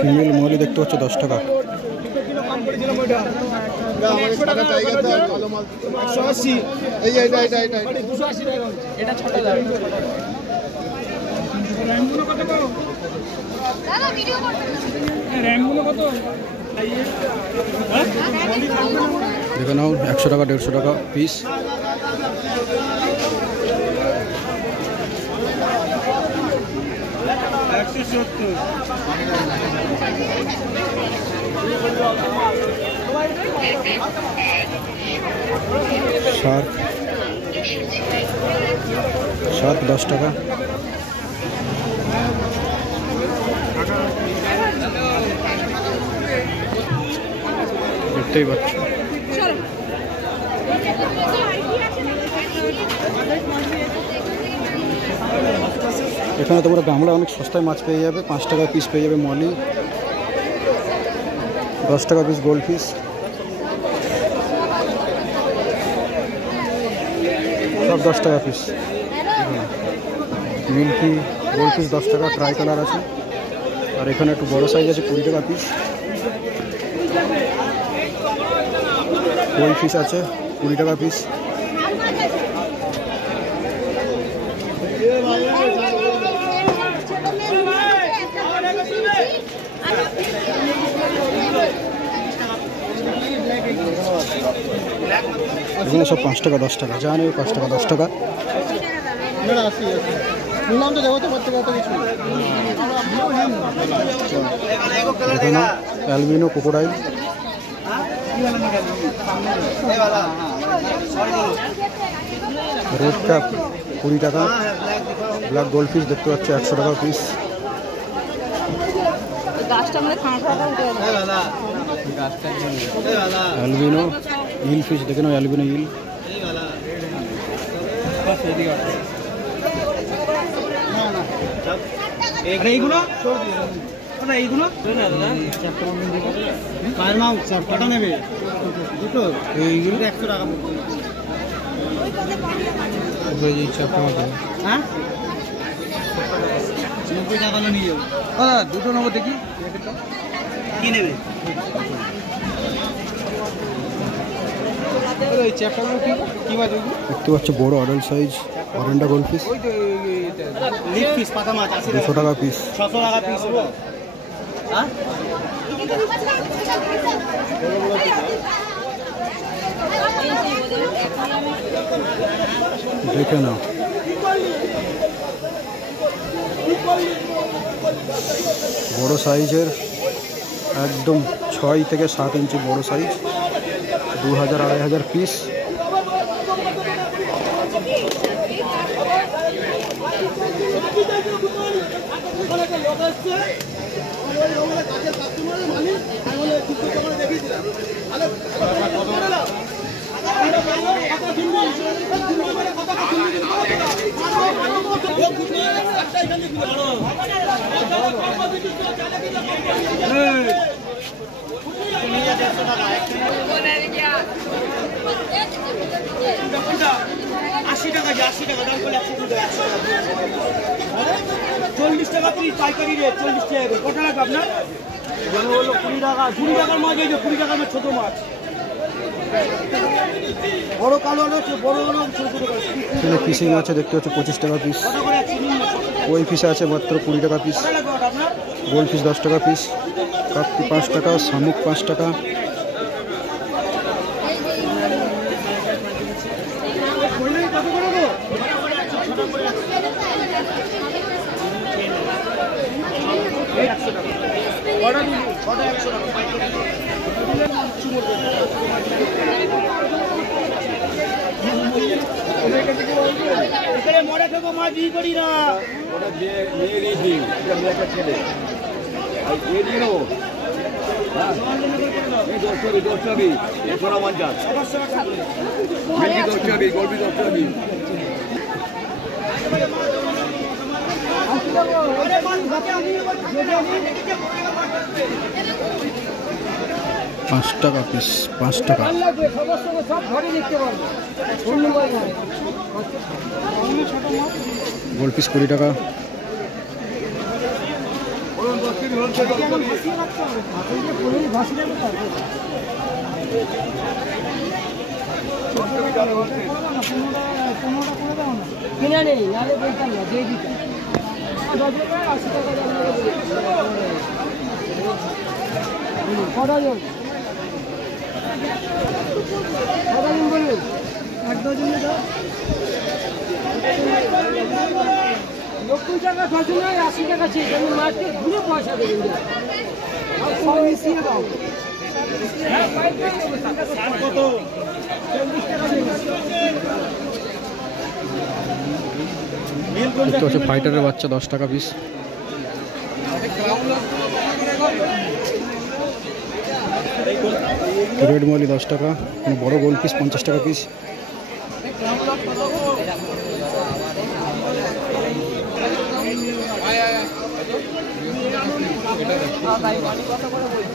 Female Moli দেখতে পাচ্ছ 10 টাকা। দেখে নাও 100 টাকা 150 টাকা পিস। শার্ক 10 টাকা। দেখতেই পাচ্ছ এখানে তোমরা গামলা অনেক সস্তায় মাছ পেয়ে যাবে। 5 টাকা পিস পেয়ে যাবে মলি, 10 টাকা পিস গোল্ড ফিশ, সব 10 টাকা পিস। মিল্কি গোল্ড ফিশ 10 টাকা, ট্রাই কালার আছে। আর এখানে একটু বড় সাইজ আছে 20 টাকা পিস। কই ফিশ আছে 20 টাকা পিস। এখানে সব 5 টাকা 10 টাকা, যা নেবে 5 টাকা 10 টাকা। এখানে অ্যালবিনো ক্রোকোডাইল, রেড ক্যাপ 20 টাকা। ব্ল্যাক গোল্ড ফিশ দেখতে পাচ্ছ 100 টাকা পিস। অ্যালবিনো ইল ফিশ দেখে নাও, অ্যালবিনো ইল। এইগুলো নেবে দুটো, এইগুলো 100 টাকা। হ্যাঁ 90 টাকা নিয়ে যাবো। দুটো নেবো, দেখি কি নেবে। দেখতে পাচ্ছ বড় অডাল সাইজ অরেন্ডা গোল্ড ফিশ, 200 টাকা পিস। 600 টাকা পিস। দেখে নাও বড় সাইজের একদম 6 থেকে 7 ইঞ্চি বড় সাইজ, 2000-2500 পিস। $40 টাকা পাইকারি রেট, 40 টাকা। কত লাগবে আপনার? 20 টাকা। 20 টাকার মাছ, এই যে 20 টাকার মাছ, ছোট মাছ। বড় কালো হলো, বড় হলো, ছোট ছোট। ফিশিং আছে দেখতে পাচ্ছ 25 টাকা পিস। ওই ফিশ আছে মাত্র 20 টাকা পিস। গোল্ড ফিশ 10 টাকা পিস, কাপ্পি 5 টাকা, শামুক 5 টাকা। মরে থেকে মাছ ই করি না, ওটা যে মেয়েরই দিন, এটা মেয়েটা ছেলে। আর এ দিয়ে নেবো, হ্যাঁ 10 টাকা, 50, 10 টাকা, গোলবি 10 টাকা। 5 টাকা পিস, 5 টাকা। গোল্ড পিস 20 টাকা। কিনা নেই নাহলে বলতাম না দিয়ে দিতাম 10 টাকা 80 টাকা কটা জন বলুন 8-10 জনে দাও 90 টাকা খরচ নয় 80 টাকা চেয়ে আমি মার্কেট ঘুরে পয়সা দেবেন সব মিশিয়ে দাও কত 40 টাকা দেখতে হচ্ছে ফাইটারের বাচ্চা 10 টাকা পিস। রেড মলি 10 টাকা, বড় গোল পিস 50 টাকা পিস। কত করে বলছি